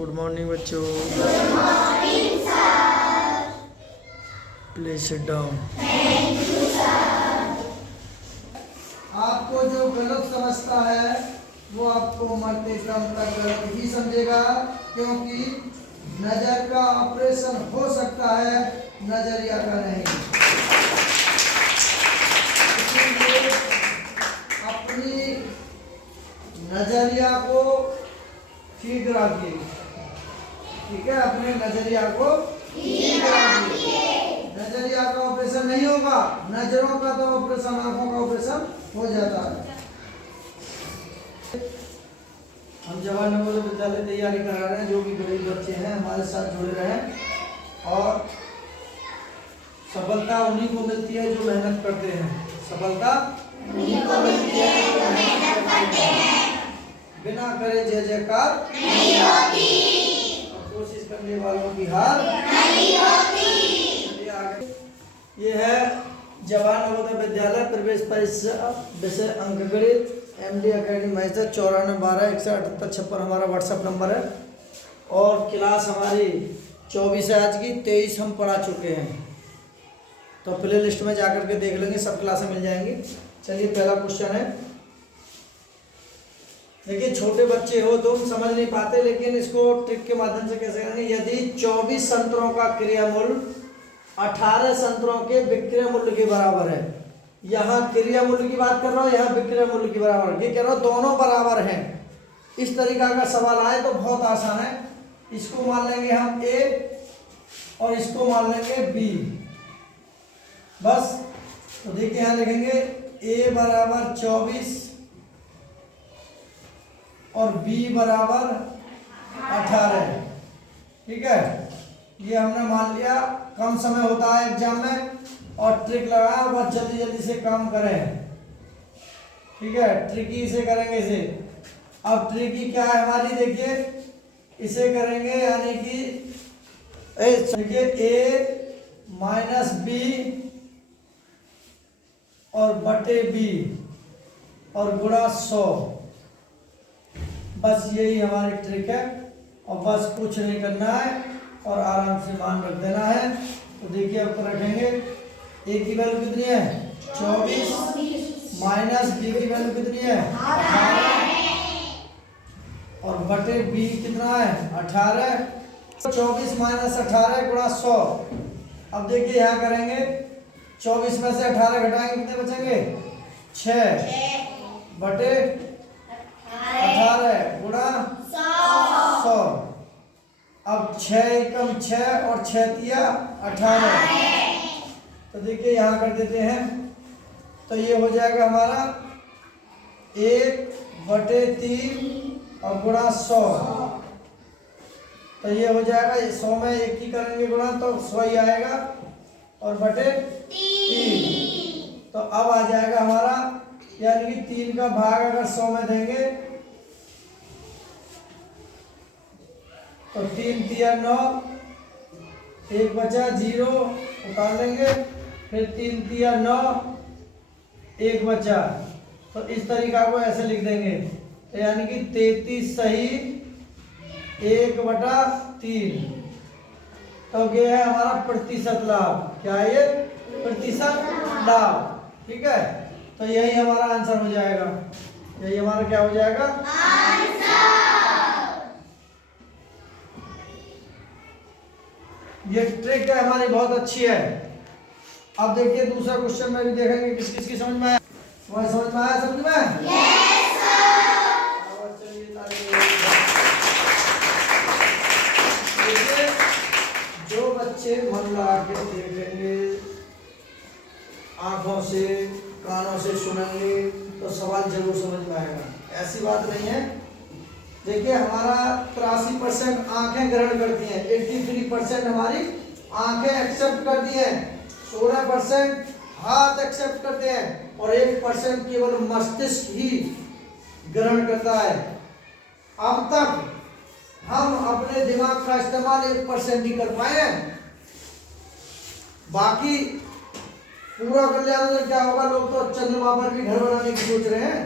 Good morning बच्चों। Good morning sir. Please sit down. Thank you sir. आपको जो गलत समझता है वो आपको मरते दम तक गलत ही समझेगा, क्योंकि नजर का ऑपरेशन हो सकता है, नजरिया का नहीं। इसलिए अपनी नजरिया को ठीक रखिए, ठीक है? अपने नजरिया को ठीक रखिए। नजरिया का ऑपरेशन नहीं होगा, नजरों का तो ऑपरेशन, आंखों का ऑपरेशन हो जाता है। हम जवाहर नवोदय विद्यालय तैयारी करा रहे हैं। जो भी गरीब बच्चे हैं हमारे साथ जुड़े रहें, और सफलता उन्हीं को मिलती है जो मेहनत करते हैं। सफलता उन्हीं को मिलती है जो मेहनत करते हैं। बिना करे जय जयकार नहीं होती, और कोशिश करने वालों की हार नहीं होती। चलिए आगे। ये है जवाहर नवोदय विद्यालय प्रवेश परीक्षा विषय अंकगणित MD अकेडमी मैसेज 9412617856 हमारा व्हाट्सएप नंबर है। और क्लास हमारी 24 है आज की, 23 हम पढ़ा चुके हैं। तो प्ले लिस्ट में जाकर के देख लेंगे, सब क्लासें मिल जाएंगी। चलिए पहला क्वेश्चन है। देखिए छोटे बच्चे हो तुम समझ नहीं पाते, लेकिन इसको ट्रिक के माध्यम से कैसे करेंगे। यदि 24 संतरों का क्रिया मूल्य 18 संतरों के विक्रय मूल्य के बराबर है, यहाँ क्रिया मूल्य की बात कर रहा हूँ, यहाँ विक्रय मूल्य की बराबर, ये कह रहा हूँ दोनों बराबर हैं, इस तरीका का सवाल आए तो बहुत आसान है। इसको मान लेंगे हम A और इसको मान लेंगे B, बस। तो देखिए यहाँ लिखेंगे A बराबर 24 और B बराबर 18, ठीक है? ये हमने मान लिया। कम समय होता है एग्जाम में, और ट्रिक लगाया, बस जल्दी जल्दी से काम करें, ठीक है? ट्रिकी से करेंगे इसे। अब ट्रिकी क्या है हमारी, देखिए इसे करेंगे, यानी कि देखिए A माइनस B और बटे B और गुणा 100, बस यही हमारी ट्रिक है। और बस कुछ नहीं करना है और आराम से मान रख देना है। तो देखिए अब तो रखेंगे A की वैल्यू कितनी है 24, माइनस B की वैल्यू कितनी है 18, और बटे B कितना है 18। 24 माइनस 18 गुणा 100। अब देखिए यहाँ करेंगे, 24 में से 18 घटाएंगे, कितने बचेंगे 6 बटे 18 गुणा 100। अब 6 एकम 6 और 6 तिया 18। तो देखिए यहाँ कर देते हैं, तो ये हो जाएगा हमारा 1 बटे 3 और गुणा 100। तो ये हो जाएगा 100 में 1 की करेंगे गुणा तो 100 ही आएगा, और बटे 3। तो अब आ जाएगा हमारा, यानी कि 3 का भाग अगर 100 में देंगे तो 3 तिया 9, 1 बचा 0 उतार लेंगे, फिर 3 तिया 9, 1 बचा। तो इस तरीका को ऐसे लिख देंगे, तो यानी कि 33 सही 1/3। तो ये है हमारा प्रतिशत लाभ। क्या है ये? प्रतिशत लाभ, ठीक है? तो यही हमारा आंसर हो जाएगा। यही हमारा क्या हो जाएगा आंसर। ये ट्रिक है हमारी, बहुत अच्छी है। अब देखिए दूसरा क्वेश्चन में भी देखेंगे किस किस की समझ में आया। वह समझ में आया? समझ में? Yes sir. चलिए देखिए, जो बच्चे मन लगा के देखेंगे, आंखों से कानों से सुनेंगे, तो सवाल जरूर समझ में आएगा। ऐसी बात नहीं है। देखिए हमारा 83% आंखें ग्रहण करती हैं, 83% हमारी आंखें एक्सेप्ट करती हैं, 16% हाथ एक्सेप्ट करते हैं, और 1% केवल मस्तिष्क ही ग्रहण करता है। अब तक हम अपने दिमाग का इस्तेमाल 1% ही कर पाए हैं। बाकी पूरा कर लिया तो क्या होगा, लोग तो चंद्रमा पर भी घर बनाने की सोच रहे हैं,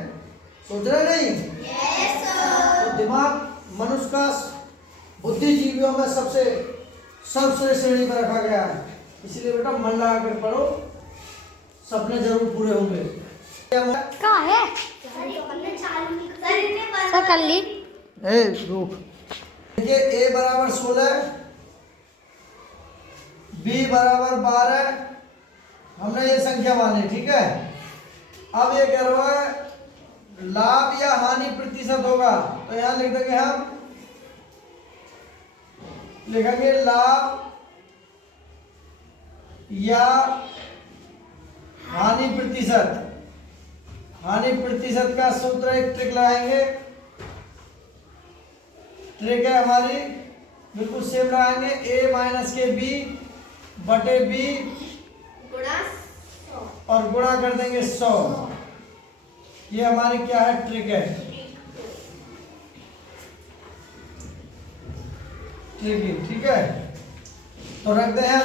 सोच रहे नहीं? Yes sir. तो दिमाग मनुष्य का बुद्धिजीवियों में सबसे सर्वश्रेष्ठ श्रेणी पर रखा गया है। इसलिए बेटा मन लगा कर पढ़ो, सपने जरूर पूरे होंगे। कहाँ है सर? कर ली। रुक। देखिए a बराबर 16, b बराबर 12, हमने ये संख्या मानी, ठीक है। अब ये कह रहा है लाभ या हानि प्रतिशत होगा, तो यहाँ लिख देंगे हम, लिखेंगे लाभ या हानि प्रतिशत। हानि प्रतिशत का सूत्र एक ट्रिक लगाएंगे, ट्रिक है हमारी बिल्कुल सेम लगाएंगे, a माइनस के b बटे b और गुणा कर देंगे 100। ये हमारी क्या है, ट्रिक है, ठीक है। तो रख दे हैं,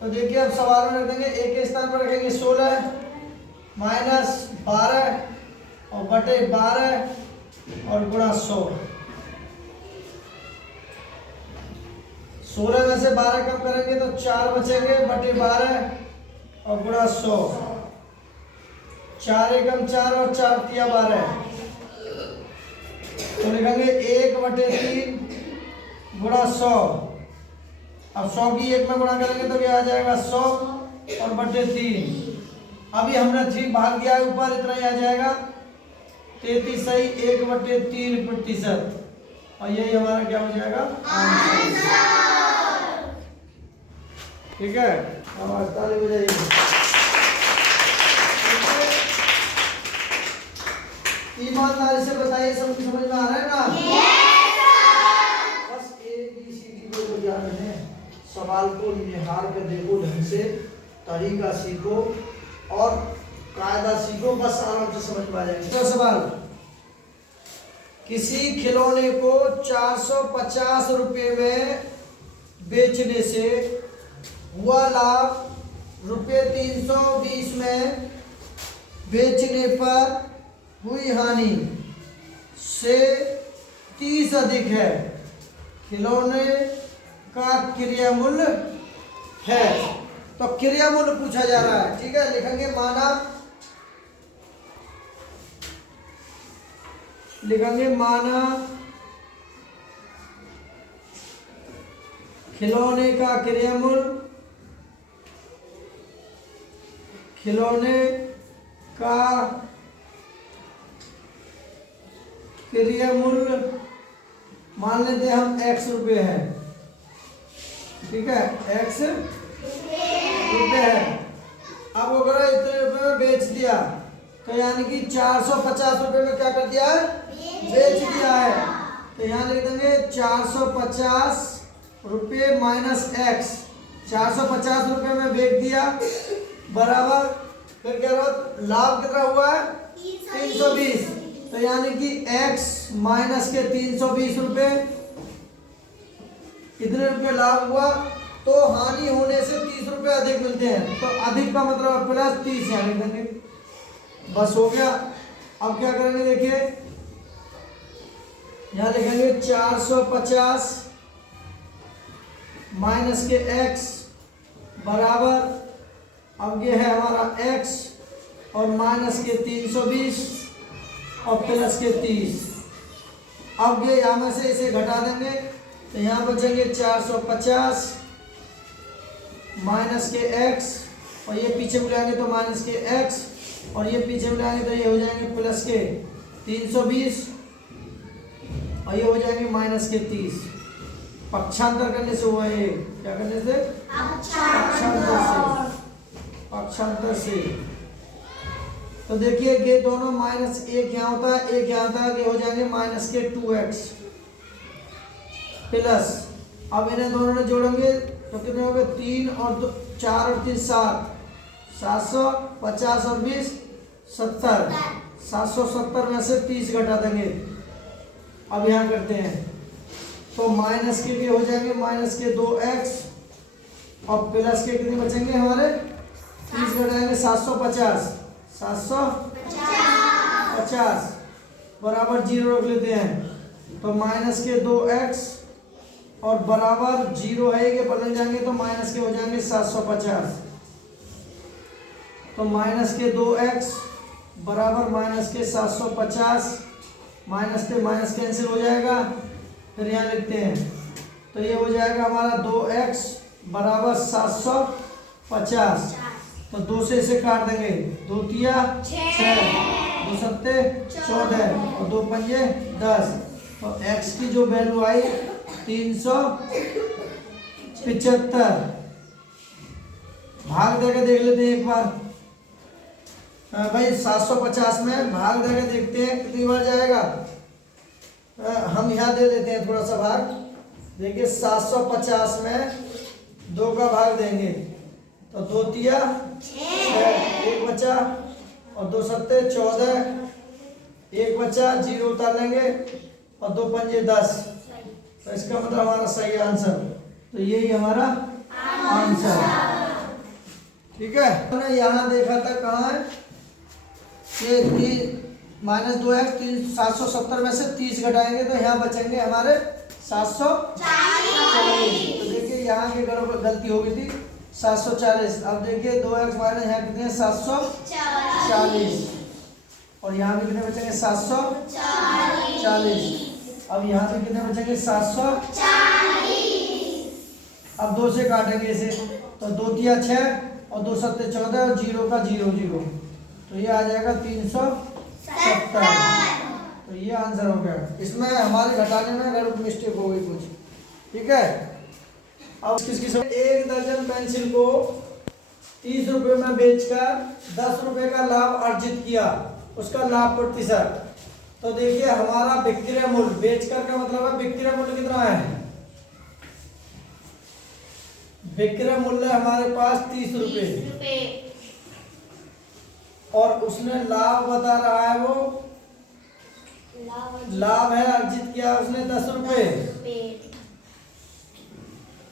तो देखिए अब सवाल में रख देंगे, a के स्थान पर रखेंगे 16 माइनस 12 और बटे 12 और गुणा 100। 16 में से 12 कम करेंगे तो 4 बचेंगे, बटे 12 और गुणा 100। 4 एकम 4 और 4 तिया 12, तो लिखेंगे 1 बटे 3 गुणा 100। अब 100 की 1 में गुणा करेंगे तो क्या आ जाएगा 100 और बटे 3। अभी हमने 3 भाग दिया है ऊपर, इतना ही आ जाएगा 33 सही 1 बटे 3 प्रतिशत, और यही हमारा क्या हो जाएगा आंसर। ठीक है, अब ताली बजाइए। ईमानदारी से बताइए, समझ में आ रहा है ना? बस ABCD को याद है, सवाल को निहार कर देखो, ढंग से तरीका सीखो और कायदा सीखो, बस आराम से समझ में आ जाएगा। तो सवाल, किसी खिलौने को 450 रुपये में बेचने से हुआ लाभ रुपये 320 में बेचने पर हुई हानि से 30 अधिक है, खिलौने का क्रिया मूल्य है। तो क्रिया मूल्य पूछा जा रहा है, ठीक है। लिखेंगे माना खिलौने का क्रिया मूल्य, खिलौने का क्रिया मूल्य मान लेते हैं हम x रुपये है, ठीक है, x रुपये है। अब वो करो इतने रुपये में बेच दिया, तो यानी कि 450 रुपये में क्या कर दिया है, बेच दिया है। तो यहाँ लिख देंगे 450 रुपये माइनस x, 450 रुपये में बेच दिया बराबर, फिर क्या रहा, लाभ कितना हुआ है 320, तो यानी कि x माइनस के 320 रुपये, कितने रुपये लाभ हुआ, तो हानि होने से 30 रुपये अधिक मिलते हैं, तो अधिक का मतलब प्लस 30 यहाँ लिख देंगे, बस हो गया। अब क्या करेंगे, देखिए यहाँ लिखेंगे 450 माइनस के x बराबर, अब ये है हमारा x और माइनस के 320 और प्लस के 30। अब ये यहाँ में से इसे घटा देंगे, तो यहाँ बचेंगे 450 माइनस के x, और ये पीछे मिलाएंगे तो माइनस के x, और ये पीछे मिलाएंगे तो ये हो जाएंगे प्लस के 320, और ये हो जाएंगे माइनस के 30। पक्षांतर करने से हुआ, ये क्या करने से, पक्षांतर से। तो देखिए ये दोनों माइनस, एक यहाँ होता है एक यहाँ होता है, ये हो जाएंगे माइनस के 2x प्लस, अब इन्हें दोनों ने जोड़ेंगे तो कितने हो गए, 3 और 4 और 3 7, 750 और 20 70, 770 में से 30 घटा देंगे। अब यहाँ करते हैं तो माइनस के भी हो जाएंगे माइनस के 2x और प्लस के कितने बचेंगे हमारे, 30 घटाएंगे 750 बराबर 0 रख लेते हैं, तो माइनस के 2x और बराबर 0 है, ये बदल जाएंगे तो माइनस के हो जाएंगे 750। तो माइनस के 2x बराबर माइनस के 750, माइनस कैंसिल हो जाएगा। फिर यहाँ लिखते हैं तो ये हो जाएगा हमारा 2x बराबर 750। तो 2 से इसे काट देंगे, 2 तिया 6, 2 सत्ते 14 और 2 पंजे 10। तो x की जो वैल्यू आई 375। भाग देके देख लेते हैं एक बार। भाई 750 में भाग देके देखते हैं कितनी बार जाएगा। हम यहाँ दे देते हैं थोड़ा सा भाग। देखिए 750 में 2 का भाग देंगे तो 2 तिया 6, 1 बचा और 2 सत्ते 14, 1 बचा, 0 उतार लेंगे और 2 पंजे 10। तो इसका मतलब हमारा सही आंसर, तो यही हमारा आंसर है। ठीक है, हमने यहाँ देखा था कहाँ है कि -2x 770 में से 30 घटाएंगे तो यहाँ बचेंगे हमारे 740। तो देखिए यहाँ की गलती हो गई थी 740। अब देखिए 2x माइनस यहाँ कितने 740 और यहाँ भी कितने बचेंगे 740। अब यहाँ पे कितने बचेंगे 740। अब 2 से काटेंगे इसे तो 2 तिया 6 और 2 सत्ते 14 और 0 का 0 0, तो ये आ जाएगा 370। तो ये आंसर हो गया। इसमें हमारे घटाने में गलत मिस्टेक हो गई कुछ। ठीक है, अब किसकी सब 1 दर्जन पेंसिल को 30 रुपए में बेचकर 10 रुपए का लाभ अर्जित किया, उसका लाभ प्रतिशत। तो देखिए हमारा विक्रय मूल्य, बेचकर का मतलब है विक्रय मूल्य कितना है। विक्रय मूल्य हमारे पास 30 रुपए और उसने लाभ बता रहा है, वो लाभ है अर्जित किया उसने 10 रुपए।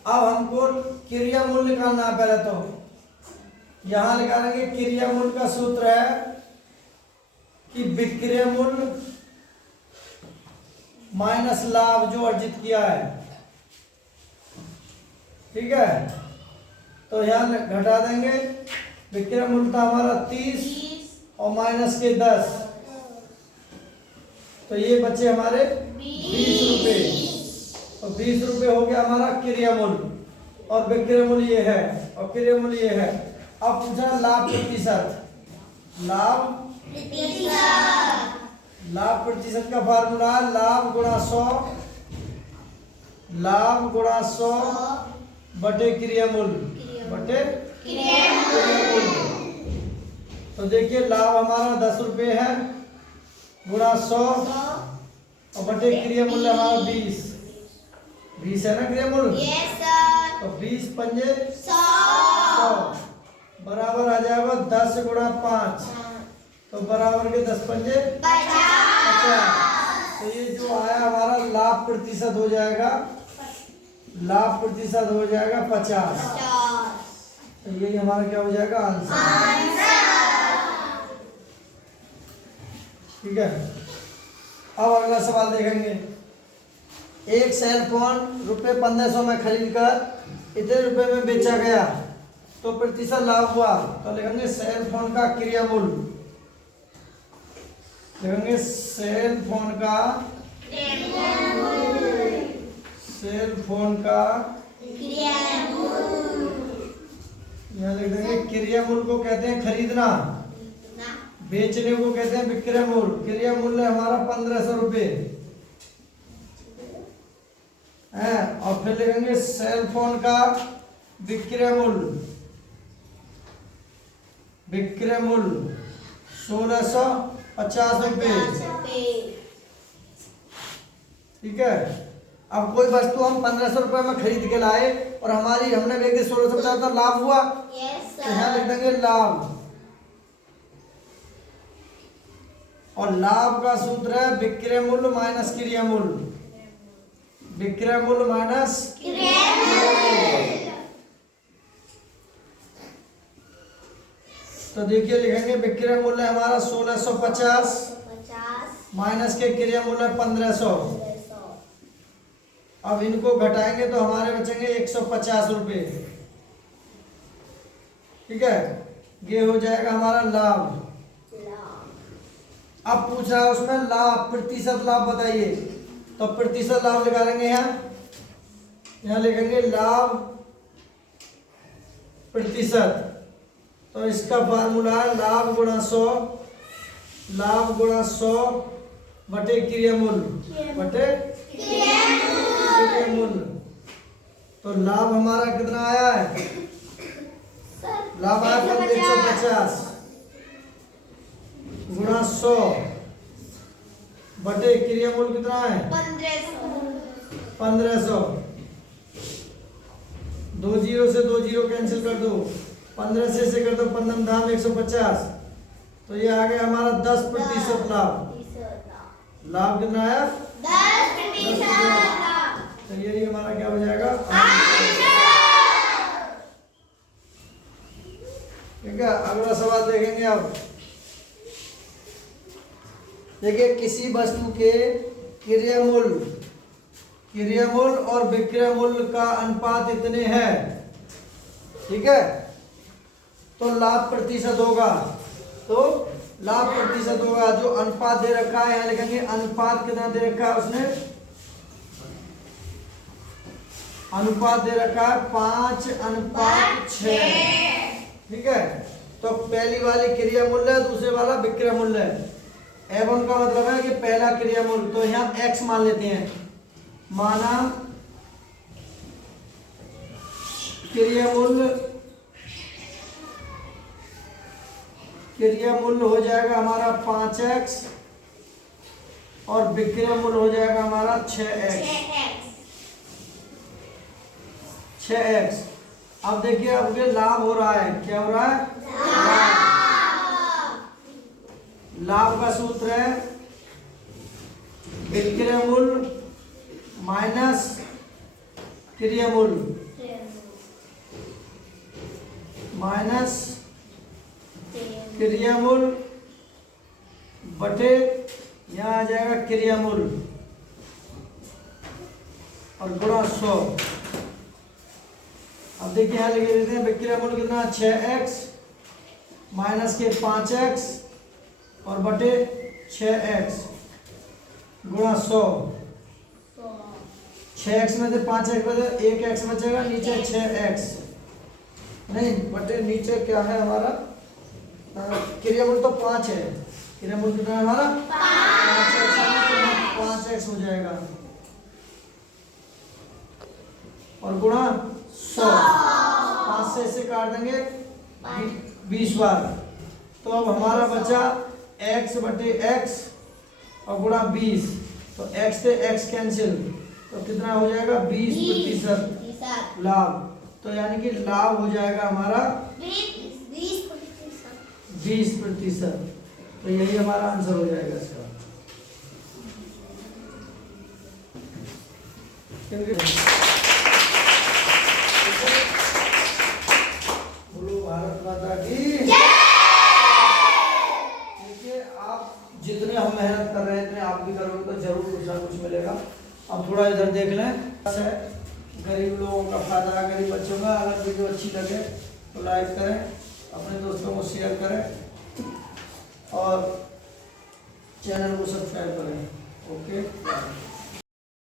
अब हमको क्रिया मूल्य निकालना है। पहले तो यहां निकालेंगे क्रिया मूल्य का सूत्र है कि विक्रय मूल्य माइनस लाभ जो अर्जित किया है। ठीक है, तो यहाँ घटा देंगे। विक्रय मूल्य था हमारा 30 और माइनस के 10, तो ये बचे हमारे 20 रुपए। तो 20 रुपए हो गया हमारा क्रिया मूल्य और विक्रय मूल्य ये है और क्रिया मूल्य ये है। अब पूछा लाभ प्रतिशत। लाभ प्रतिशत का फार्मूला लाभ गुणा 100, लाभ गुणा 100 बटे क्रिया मूल्य बटे क्रिया मूल्य। तो देखिए लाभ हमारा 10 रुपए है गुणा 100 और बटे क्रिया मूल्य हमारा 20 है ना क्रिया मूल्य। तो 20 पंजे 100 बराबर आ जाएगा 10 गुणा 5, तो बराबर के 10 पंजे 50। तो ये जो आया हमारा लाभ प्रतिशत हो जाएगा, लाभ प्रतिशत हो जाएगा 50। तो यही हमारा क्या हो जाएगा आंसर। ठीक है, अब अगला सवाल देखेंगे। एक सेल फोन रुपये 1500 में खरीदकर इतने रुपए में बेचा गया तो प्रतिशत लाभ हुआ। तो लिखेंगे सेल फोन का क्रिया मूल्य, लिखेंगे सेल फोन का यहाँ लिख देंगे क्रिया मूल्य को कहते हैं खरीदना, बेचने को कहते हैं विक्रय मूल्य। क्रिया मूल्य हमारा 1500 रुपये है और फिर लिखेंगे सेल फोन का विक्रय मूल्य 1650 रुपये। ठीक है, अब कोई वस्तु हम 1500 रुपए में खरीद के लाए और हमने बेच दी 1650 का लाभ हुआ। तो यहाँ लिख देंगे लाभ, और लाभ का सूत्र है विक्रय मूल्य माइनस क्रिया मूल्य, विक्रय मूल्य माइनस क्रिया मूल्य। तो देखिए लिखेंगे विक्रय मूल्य हमारा 1650 माइनस के क्रिया मूल्य 1500। अब इनको घटाएंगे तो हमारे बचेंगे 150 रुपये। ठीक है, ये हो जाएगा हमारा लाभ। अब पूछ रहा है उसमें लाभ, प्रतिशत लाभ बताइए, तो प्रतिशत लाभ निकालेंगे। यहाँ लिखेंगे लाभ प्रतिशत, तो इसका फार्मूला है लाभ गुणा 100, लाभ गुणा 100 बटे क्रियामूल्य बटे क्रियामूल्य। तो लाभ हमारा कितना आया है? लाभ आया 150 गुणा 100 बटे क्रियामूल्य कितना है? 1500। 2 जीरो से 2 जीरो कैंसिल कर दो, 15 से कर दो 15 धाम 150, तो ये आ गया हमारा 10% लाभ। लाभ कितना आया? 10%। तो यही हमारा क्या हो जाएगा? ठीक है, अगला सवाल देखेंगे। अब देखिए, किसी वस्तु के क्रियामूल्य और विक्रय मूल्य का अनुपात इतने हैं, ठीक है, तो लाभ प्रतिशत होगा। तो लाभ प्रतिशत होगा, जो अनुपात दे रखा है यहाँ लिखेंगे अनुपात कितना दे रखा है उसने, अनुपात दे रखा है 5:6। ठीक है, तो पहली वाली क्रिया मूल्य है, दूसरे वाला विक्रय मूल्य है। एवं का मतलब है कि पहला क्रिया मूल्य, तो यहाँ x मान लेते हैं। माना क्रिया मूल्य हो जाएगा हमारा 5x और विक्रय मूल्य हो जाएगा हमारा 6x। अब देखिए, अब ये लाभ हो रहा है, क्या हो रहा है? लाभ का सूत्र है विक्रय मूल्य माइनस क्रिया मूल्य माइनस क्रिया मूल्य बटे यहाँ आ जाएगा क्रिया मूल्य और गुणा 100। अब देखिए, यहाँ लिखे देते हैं विक्रय मूल्य कितना 6x माइनस के 5x और बटे 6x गुणा 100। 6x में से 5x बचे, 1x बचेगा, नीचे 6x नहीं बटे नीचे क्या है हमारा क्रियामूल्य तो 5 है, क्रियामूल्य कितना है हमारा 5x हो जाएगा और गुणा 100। 5 से इसे काट देंगे 20 बार, तो अब हमारा बचा x बटे x और गुणा 20, तो x से x कैंसिल, तो कितना हो जाएगा 20% लाभ। तो यानी कि लाभ हो जाएगा हमारा 20%। तो यही हमारा आंसर हो जाएगा इसका। बोलो भारत माता की। देखिए, आप जितने हम मेहनत कर रहे हैं इतने आप भी करोगे तो जरूर कुछ ना कुछ मिलेगा। अब थोड़ा इधर देख लें, गरीब लोगों का फायदा, गरीब बच्चों का। अगर वीडियो अच्छी लगे तो लाइक करें, अपने दोस्तों को शेयर करें और चैनल को सब्सक्राइब करें। ओके।